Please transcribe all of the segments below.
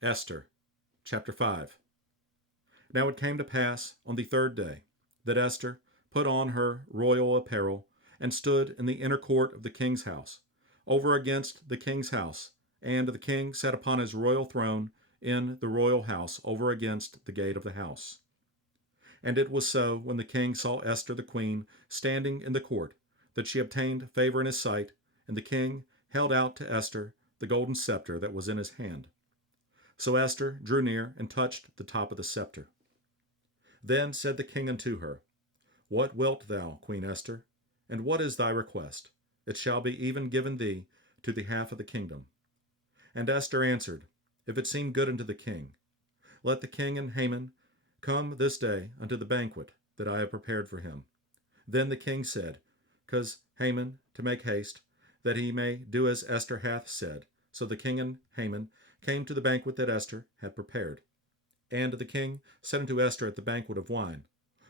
Esther, chapter 5. Now it came to pass on the third day that Esther put on her royal apparel and stood in the inner court of the king's house, over against the king's house, and the king sat upon his royal throne in the royal house over against the gate of the house. And it was so, when the king saw Esther the queen standing in the court, that she obtained favor in his sight, and the king held out to Esther the golden scepter that was in his hand. So Esther drew near and touched the top of the scepter. Then said the king unto her, What wilt thou, Queen Esther? And what is thy request? It shall be even given thee to the half of the kingdom. And Esther answered, If it seem good unto the king, let the king and Haman come this day unto the banquet that I have prepared for him. Then the king said, Cause Haman to make haste, that he may do as Esther hath said. So the king and Haman came to the banquet that Esther had prepared. And the king said unto Esther at the banquet of wine,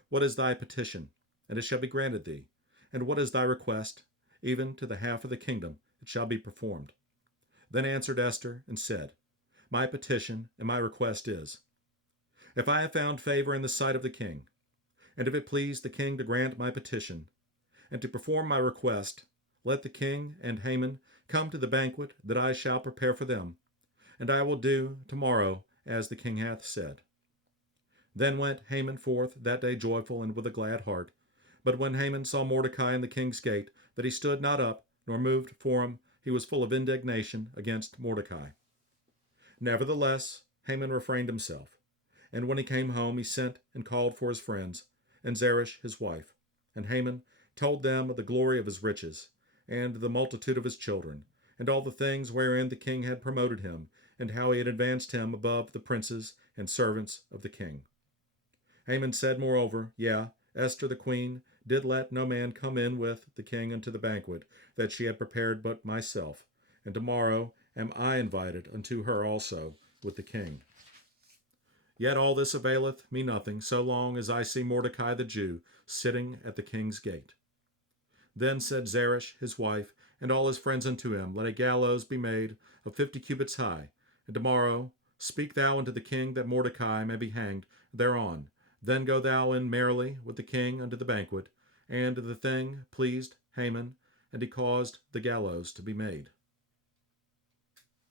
What is thy petition? And it shall be granted thee. And what is thy request? Even to the half of the kingdom it shall be performed. Then answered Esther and said, My petition and my request is, If I have found favor in the sight of the king, and if it please the king to grant my petition, and to perform my request, let the king and Haman come to the banquet that I shall prepare for them, and I will do tomorrow as the king hath said. Then went Haman forth that day joyful and with a glad heart. But when Haman saw Mordecai in the king's gate, that he stood not up, nor moved for him, he was full of indignation against Mordecai. Nevertheless, Haman refrained himself. And when he came home, he sent and called for his friends, and Zeresh his wife. And Haman told them of the glory of his riches, and the multitude of his children, and all the things wherein the king had promoted him, and how he had advanced him above the princes and servants of the king. Haman said moreover, Yea, Esther the queen did let no man come in with the king unto the banquet that she had prepared but myself, and tomorrow am I invited unto her also with the king. Yet all this availeth me nothing, so long as I see Mordecai the Jew sitting at the king's gate. Then said Zeresh his wife, and all his friends unto him, Let a gallows be made of 50 cubits high, and tomorrow speak thou unto the king that Mordecai may be hanged thereon. Then go thou in merrily with the king unto the banquet. And the thing pleased Haman, and he caused the gallows to be made.